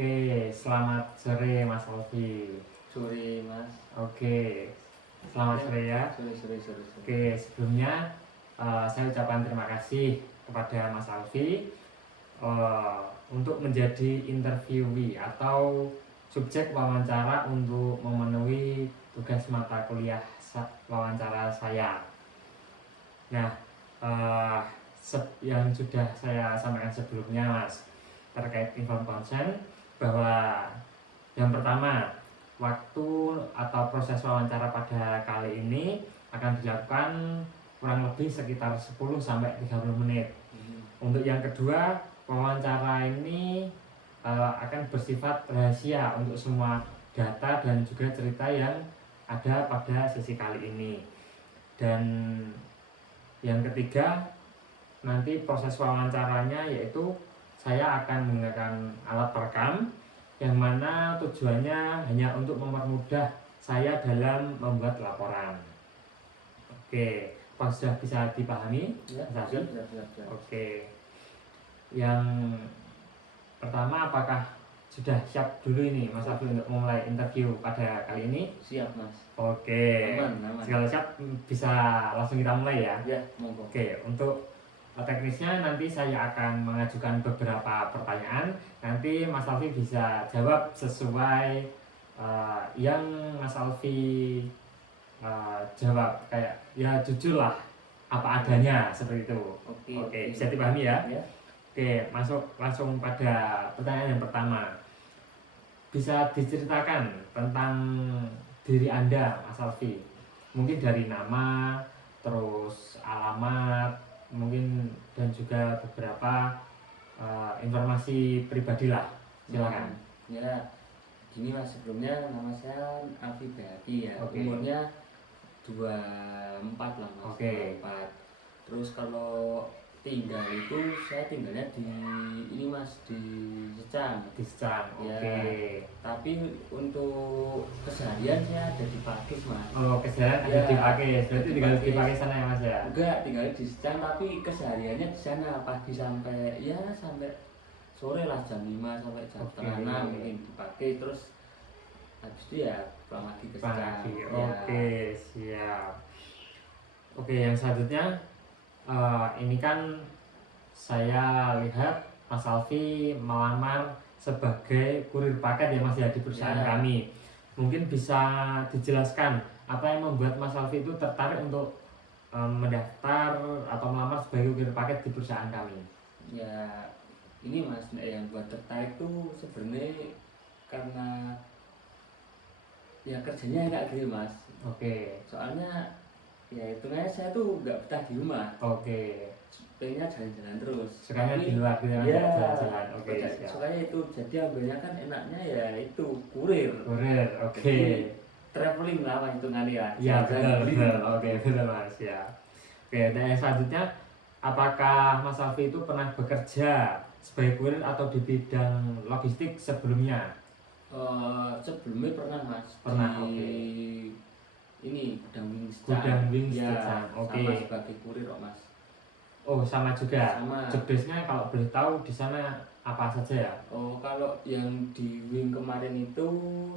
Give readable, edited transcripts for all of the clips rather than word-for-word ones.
Oke, selamat sore Mas Alfi. Sore Mas. Oke, selamat sore ya. Sore. Oke, sebelumnya saya ucapkan terima kasih kepada Mas Alfi untuk menjadi interviewee atau subjek wawancara untuk memenuhi tugas mata kuliah wawancara saya. Nah, yang sudah saya sampaikan sebelumnya Mas, terkait inform consent, bahwa yang pertama, waktu atau proses wawancara pada kali ini akan dilakukan kurang lebih sekitar 10-30 menit. Untuk yang kedua, wawancara ini akan bersifat rahasia untuk semua data dan juga cerita yang ada pada sesi kali ini. Dan yang ketiga, nanti proses wawancaranya yaitu saya akan menggunakan alat perekam yang mana tujuannya hanya untuk mempermudah saya dalam membuat laporan. Oke, sudah bisa dipahami? Ya, siap. Oke. Yang pertama, apakah sudah siap dulu ini Mas Alfi untuk memulai interview pada kali ini? Siap Mas. Oke. Aman. Segala siap, bisa langsung kita mulai ya? Ya, monggo. Oke, untuk teknisnya nanti saya akan mengajukan beberapa pertanyaan. Nanti Mas Alfi bisa jawab sesuai yang Mas Alfi jawab, kayak ya jujur lah, apa adanya, seperti itu. Oke, bisa dipahami ya? Oke, masuk langsung pada pertanyaan yang pertama. Bisa diceritakan tentang diri Anda, Mas Alfi? Mungkin dari nama, terus alamat, mungkin, dan juga beberapa informasi pribadi lah. Silakan. Ya, gini Mas, sebelumnya nama saya Alfi Bayati ya. Oke. Umurnya 24 lah Mas. Oke. 24. Terus kalau tinggal itu saya tinggalnya di ini Mas, di Secang. Di Secang. Ya, Oke. tapi untuk keseharian saya ada di Pakis Mas. Oh, keseharian ada di Pakis. Berarti tinggal di Pakis sana ya Mas ya? Enggak, tinggal di Secang tapi kesehariannya di sana pagi sampai sore lah, jam 5 sampai jam setengah 6 mungkin dipakai, terus habis itu ya pulang lagi ke Secang. Oke, siap. Oke, yang selanjutnya ini kan saya lihat Mas Alfi melamar sebagai kurir paket ya Mas ya, di perusahaan kami. Mungkin bisa dijelaskan apa yang membuat Mas Alfi itu tertarik untuk mendaftar atau melamar sebagai kurir paket di perusahaan kami? Ya, ini Mas, yang buat tertarik tuh sebenarnya karena ya kerjanya enggak gitu Mas. Oke. Soalnya ya hitungannya saya tuh nggak betah di rumah. Oke. Pengennya jalan-jalan terus. Sukanya di luar, jalan-jalan. Oke. Sukanya itu, jadi ambilnya kan enaknya ya itu kurir. Oke. Traveling lah hitungannya ya. Iya, betul. Oke, betul Mas ya. Oke, dan yang selanjutnya, apakah Mas Alfi itu pernah bekerja sebagai kurir atau di bidang logistik sebelumnya? Sebelumnya pernah Mas. Pernah, oke. Ini Gudang Wings ya, Oke. sama sebagai kurir kok Mas. Oh, sama juga. Sama. Job desk-nya kalau boleh tahu di sana apa saja ya? Oh, kalau yang di Wing kemarin itu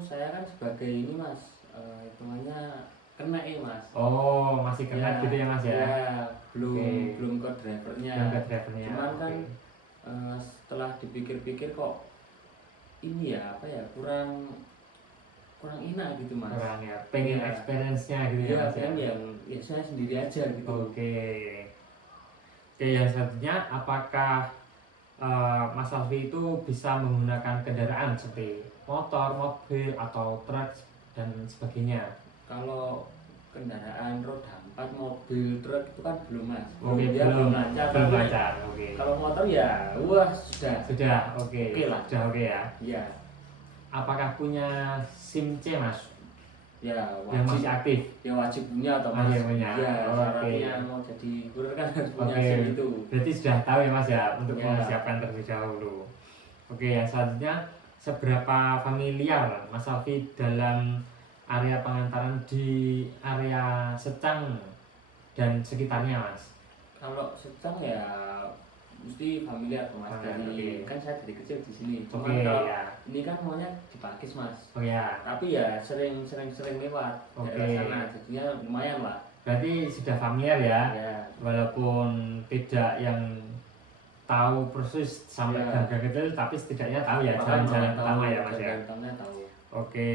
saya kan sebagai ini Mas, hitungannya kena Mas. Oh, masih kena gitu ya Mas ya? Ya, belum ke drivernya. Cuman kan setelah dipikir-pikir kok ini ya kurang enak gitu Mas. Kurang ya, pengen experience-nya gitu ya Mas ya? Yang saya sendiri aja gitu. Oke, yang selanjutnya, apakah Mas Alfi itu bisa menggunakan kendaraan seperti motor, mobil, atau truk dan sebagainya? Kalau kendaraan roda 4, mobil, truk itu kan belum Mas. Oke, belum lancar. Oke. Kalau motor ya sudah. Oke lah. Sudah oke ya. Iya. Apakah punya SIM C Mas? Ya, yang masih aktif. Ya wajib punya atau Mas? Punya. Ya, syaratnya mau jadi kurir kan harus punya SIM itu. Berarti sudah tahu ya Mas ya, untuk mempersiapkan terlebih dahulu. Oke, yang selanjutnya, seberapa familiar Mas Alfi dalam area pengantaran di area Secang dan sekitarnya Mas? Kalau Secang ya mesti familiar tuh mas, dari Oke. kan saya dari kecil di sini. Cuma Oke, kalau ya. ini kan maunya di Pakis mas, Oh ya. tapi ya sering lewat daerah Oke. sana, jadinya lumayan lah. Berarti sudah familiar ya, Ya, walaupun tidak yang tahu persis sampai ya. gang-gang kecil, tapi setidaknya tahu ya Bahkan jalan-jalan tahu utama ya mas ya. jalan utamanya tahu. Oke.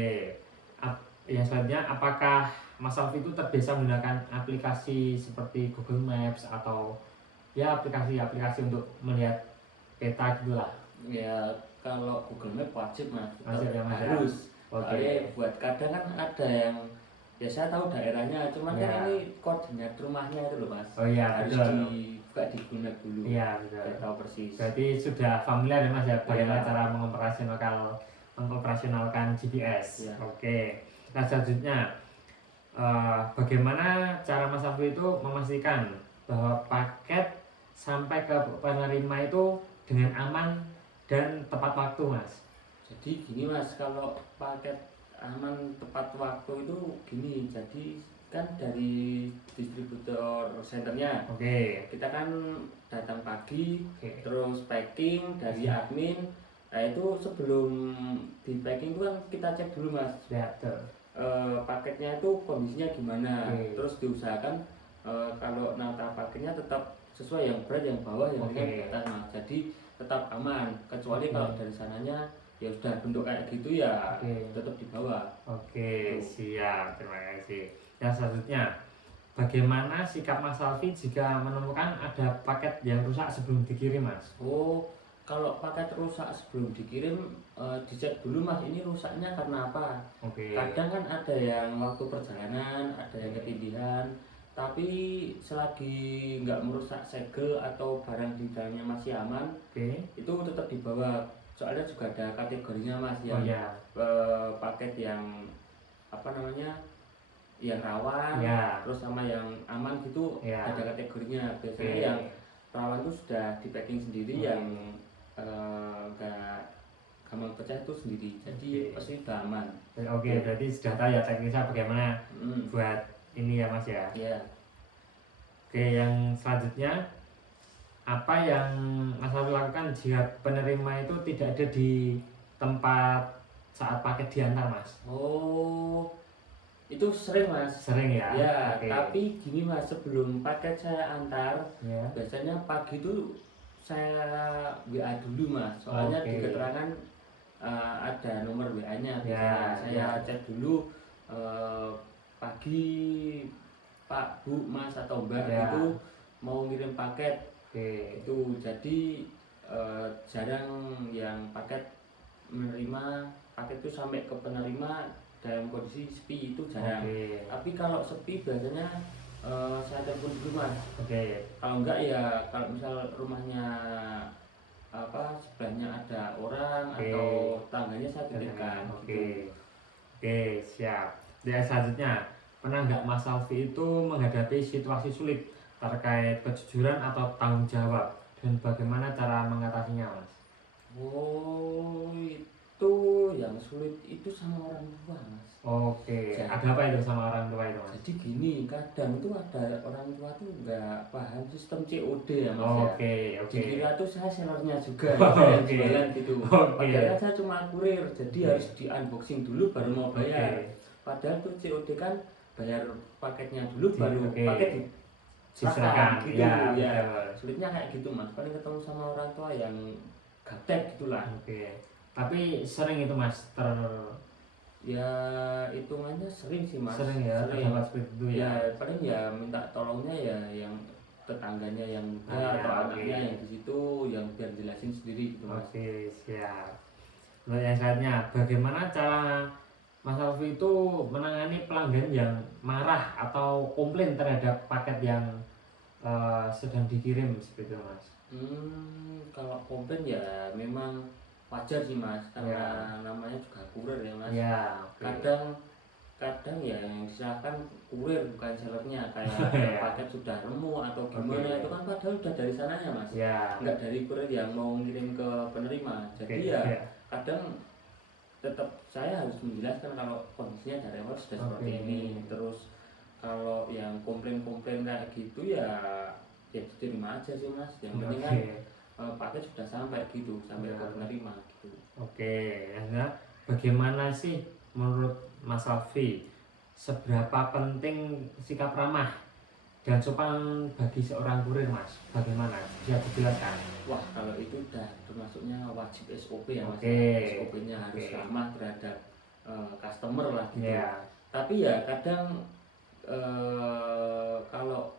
Yang selanjutnya, apakah Mas Alfi itu terbiasa menggunakan aplikasi seperti Google Maps atau ya aplikasi-aplikasi untuk melihat peta gitulah? Ya kalau Google Map wajib mas, Wajib ya, Mas, ya? harus. Oke. Soalnya buat kadang kan ada yang ya saya tahu daerahnya, cuman Ya. kan ini koordinat rumahnya itu loh mas. Oh iya, Harus betul. dibuka di Google Map dulu. Iya betul. Biar tahu persis. Berarti sudah familiar ya mas ya bagaimana Iya. cara mengoperasionalkan GPS. Iya. Oke. Nah selanjutnya, bagaimana cara Mas Alfi itu memastikan bahwa paket sampai ke penerima itu dengan aman dan tepat waktu mas? Jadi gini mas, kalau paket aman tepat waktu itu gini, jadi kan dari distributor centernya Oke. kita kan datang pagi, Oke. terus packing dari admin. Nah itu sebelum di packing itu kan kita cek dulu mas, Ya betul. paketnya itu kondisinya gimana. Oke. Terus diusahakan kalau nata paketnya tetap sesuai, yang berat yang bawah yang ringan di Oke. atas mas, jadi tetap aman. Kecuali Oke. kalau dari sananya ya sudah bentuk kayak gitu ya Oke. tetap di bawah. Oke, siap. Terima kasih. Yang selanjutnya, bagaimana sikap Mas Alfi jika menemukan ada paket yang rusak sebelum dikirim, Mas? Oh, kalau paket rusak sebelum dikirim dicek dulu mas, ini rusaknya karena apa. Oke. Kadang kan ada yang waktu perjalanan, ada yang ketindihan, tapi selagi nggak merusak segel atau barang di dalamnya masih aman, Oke. itu tetap dibawa. Soalnya juga ada kategorinya mas, Oh yang ya. paket yang apa namanya, yang rawan, Ya. terus sama yang aman gitu, Ya. ada kategorinya. Biasanya Oke. yang rawan itu sudah di packing sendiri, Oke. yang nggak gampang pecah itu sendiri, jadi Oke. pasti udah aman. Oke, berarti sudah tahu ya teknisnya bagaimana Hmm, buat ini ya, Mas ya. ya. Oke, yang selanjutnya, apa yang Mas Alfi lakukan jika penerima itu tidak ada di tempat saat paket diantar, Mas? Oh, itu sering mas. Sering ya? Ya, Oke. tapi gini mas, sebelum paket saya antar, Ya. biasanya pagi itu saya WA dulu mas. Soalnya Oke. di keterangan ada nomor WA-nya. Ya, Biasanya saya ya. cek dulu pagi Pak, Bu, Mas atau Mbak Ya. itu mau ngirim paket. Oke. Itu jadi jarang yang paket menerima paket itu sampai ke penerima dalam kondisi sepi, itu jarang. Oke. Tapi kalau sepi biasanya saya telepon dulu mas. Oke. Kalau enggak ya kalau misal rumahnya apa sebelahnya ada orang Oke. atau tangganya saya titipkan Oke. gitu. Oke, siap. Dan selanjutnya, pernah nggak Mas Alfi itu menghadapi situasi sulit terkait kejujuran atau tanggung jawab dan bagaimana cara mengatasinya, Mas? Oh, itu yang sulit itu sama orang tua mas. Oke, Jadi- ada apa itu sama orang tua itu, Mas? Jadi gini, kadang tuh ada orang tua tuh nggak paham sistem COD ya mas ya. Oke, oke. Dikira tuh saya sellernya juga, Oh, saya oke. jualan gitu. Oke. Padahal saya cuma kurir, jadi Oke. harus di unboxing dulu baru mau bayar. Oke. Padahal tuh COD kan bayar paketnya dulu Di- baru oke. paket Diserahkan, diserahkan gitu ya, ya. betul. Sulitnya kayak gitu mas. Paling ketemu sama orang tua yang gaptek gitulah. Oke. Tapi sering itu, Mas, Ya hitungannya sering sih mas. sering ya terdapat seperti itu ya. Ya paling ya minta tolongnya ya yang tetangganya yang muda Ah, ya, atau oke. anaknya yang di situ yang biar jelasin sendiri gitu mas. Oke, siap. Lalu yang selanjutnya, bagaimana cara Mas Alfi itu menangani pelanggan yang marah atau komplain terhadap paket yang sedang dikirim seperti itu, Mas? Kalau komplain ya memang wajar sih mas, karena namanya juga kurir ya mas. Ya, oke. Kadang ya yang disalahkan kurir bukan sellernya, kayak Ya. paket sudah remu atau gimana, Oke. itu kan padahal udah dari sananya mas, Ya. nggak dari kurir yang mau ngirim ke penerima. Jadi Oke, ya ya. kadang tetap saya harus menjelaskan kalau kondisinya dari awal sudah seperti Oke. ini. Terus kalau yang komplain-komplain kayak gitu ya diterima aja sih mas. Yang penting kan Oke. paket sudah sampai gitu, sampai ke penerima gitu. Oke, ya. Bagaimana sih menurut Mas Alfi seberapa penting sikap ramah dan sopan bagi seorang kurir, Mas? Bagaimana? Bisa dijelaskan? Wah, kalau itu udah termasuknya wajib SOP ya Mas. Oke. SOP-nya harus Oke. ramah terhadap customer lah gitu. Ya. Tapi ya kadang kalau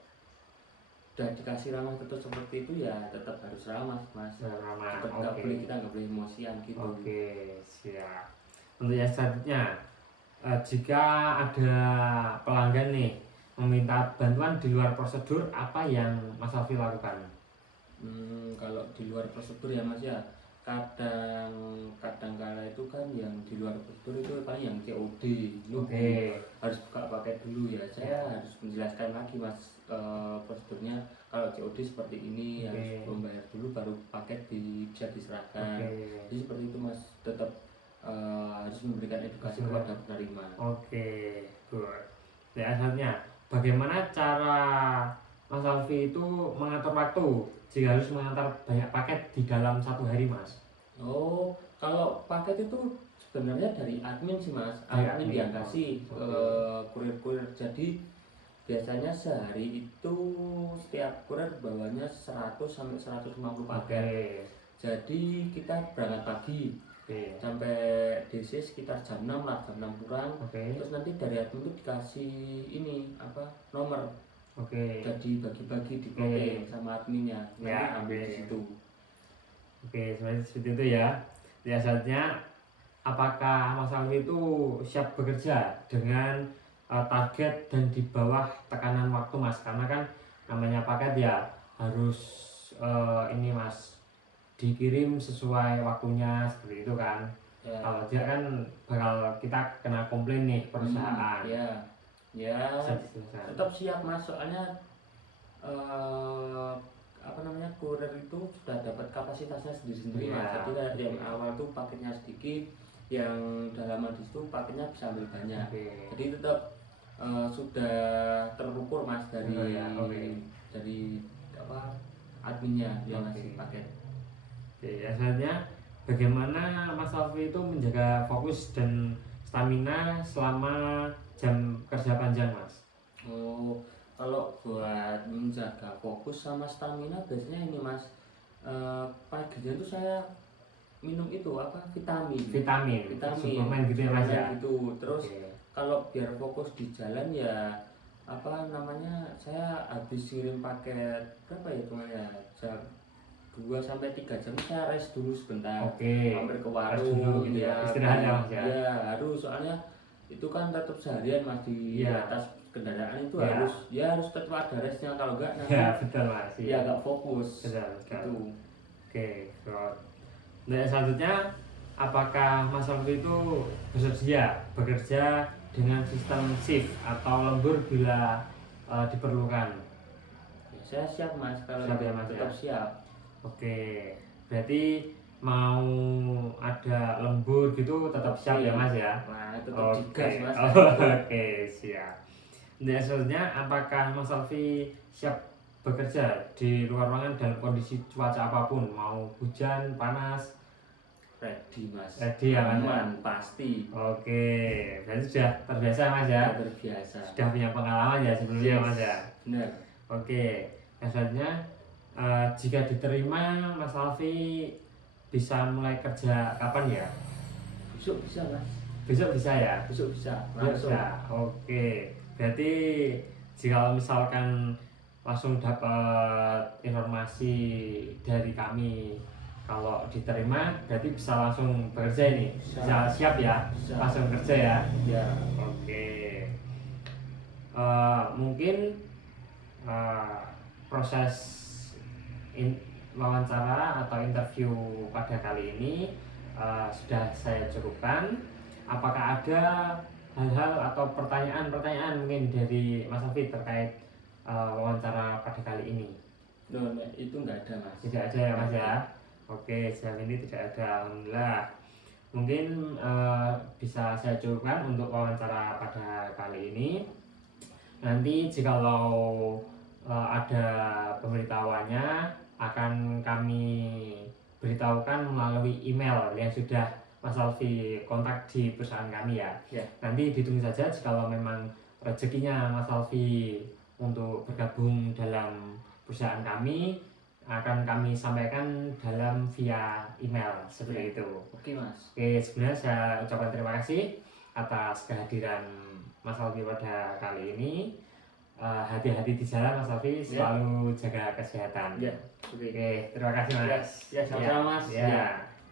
udah dikasih ramah tetap seperti itu ya tetap harus ramah Mas. Ramah. Tetap nggak boleh, kita nggak boleh emosian gitu. Oke, siap. Untuk yang selanjutnya, jika ada pelanggan nih meminta bantuan di luar prosedur, apa yang Mas Alfi lakukan? Kalau di luar prosedur ya Mas ya, kadang kala itu kan yang di luar prosedur itu paling yang COD lu harus buka paket dulu ya. Saya harus menjelaskan lagi Mas prosedurnya. Kalau COD seperti ini harus membayar dulu baru paket bisa diserahkan. Jadi seperti itu Mas, tetap harus memberikan edukasi kepada penerima. Oke, good. Ya, selanjutnya, bagaimana cara Mas Alfi itu mengatur waktu jika harus mengantar banyak paket di dalam satu hari, Mas? Oh, kalau paket itu sebenarnya dari admin sih Mas, admin yang kasih kurir-kurir. Jadi biasanya sehari itu setiap kurir bawanya 100 sampai 150 paket. Jadi kita berangkat pagi sampai DC sekitar jam 6 lah, jam 6 kurang. Terus nanti dari admin itu dikasih ini apa nomor. Jadi bagi-bagi di plotting sama adminnya, nanti ambil di situ. Oke, seperti itu ya. Biasanya apakah Mas Alfi itu siap bekerja dengan target dan di bawah tekanan waktu, Mas? Karena kan namanya paket ya harus ini Mas, dikirim sesuai waktunya seperti itu kan. Kalau tidak kan bakal kita kena komplain nih perusahaan. Ya tetap siap Mas, soalnya apa namanya, kurir itu sudah dapat kapasitasnya sendiri-sendiri Mas. Jadi kayak yang awal tuh paketnya sedikit, yang udah lama di situ paketnya bisa ambil banyak. Jadi tetap sudah terukur Mas dari apa adminnya yang ngasih paket. Biasanya bagaimana Mas Alfi itu menjaga fokus dan stamina selama jam kerja panjang, Mas? Oh, kalau buat menjaga fokus sama stamina biasanya ini Mas, paginya tuh saya minum itu apa, vitamin suplemen gitu ya Mas ya gitu. Terus kalau biar fokus di jalan ya apa namanya, saya habis kirim paket berapa ya temannya, jam 2 sampai 3 jam saya rest dulu sebentar, mampir ke warung gitu ya, istirahat ya Mas ya. Ya harus, soalnya itu kan tetap seharian Mas di atas kendaraan itu harus tetap ada restnya, kalau enggak nanti betul Mas ya agak fokus betul. Gitu. Oke, nah selanjutnya, apakah Mas Alfi itu bersedia bekerja dengan sistem shift atau lembur bila diperlukan? Ya, saya siap Mas, kalau siap ya Mas tetap siap. Oke, berarti mau ada lembur gitu tetap siap ya Mas ya? Nah, tetap digas Mas. Oke, siap. Nah, selanjutnya, apakah Mas Alfi siap bekerja di luar ruangan dalam kondisi cuaca apapun, mau hujan, panas? Ready Mas. Ready ya Mas? Aman, pasti. Oke, berarti sudah terbiasa Mas ya? Terbiasa. Sudah punya pengalaman ya sebelumnya Mas ya? Benar. Oke, selanjutnya, jika diterima Mas Alfi bisa mulai kerja kapan ya? Besok bisa Mas. Besok bisa ya? Besok bisa, langsung. Oke, berarti jika misalkan langsung dapat informasi dari kami kalau diterima, berarti bisa langsung bekerja ini, bisa siap ya, langsung kerja ya. Oke. Mungkin proses wawancara atau interview pada kali ini sudah saya cukupkan. Apakah ada hal-hal atau pertanyaan mungkin dari Mas Alfi terkait wawancara pada kali ini? No, itu enggak ada Mas. Tidak ada ya Mas ya? Oke, sejauh ini tidak ada, alhamdulillah. Mungkin bisa saya cukupkan untuk wawancara pada kali ini. Nanti jikalau ada pemberitahuannya akan kami beritahukan melalui email yang sudah Mas Alfi kontak di perusahaan kami ya. Ya. Nanti ditunggu saja jika memang rezekinya Mas Alfi untuk bergabung dalam perusahaan kami, akan kami sampaikan dalam via email seperti itu. Oke Mas. Oke, sebenarnya saya ucapkan terima kasih atas kehadiran Mas Alfi pada kali ini. Hati-hati di jalan Mas Alfi, selalu jaga kesehatan. Ya. Oke. Oke, terima kasih Mas. Ya, sama-sama Mas. Ya.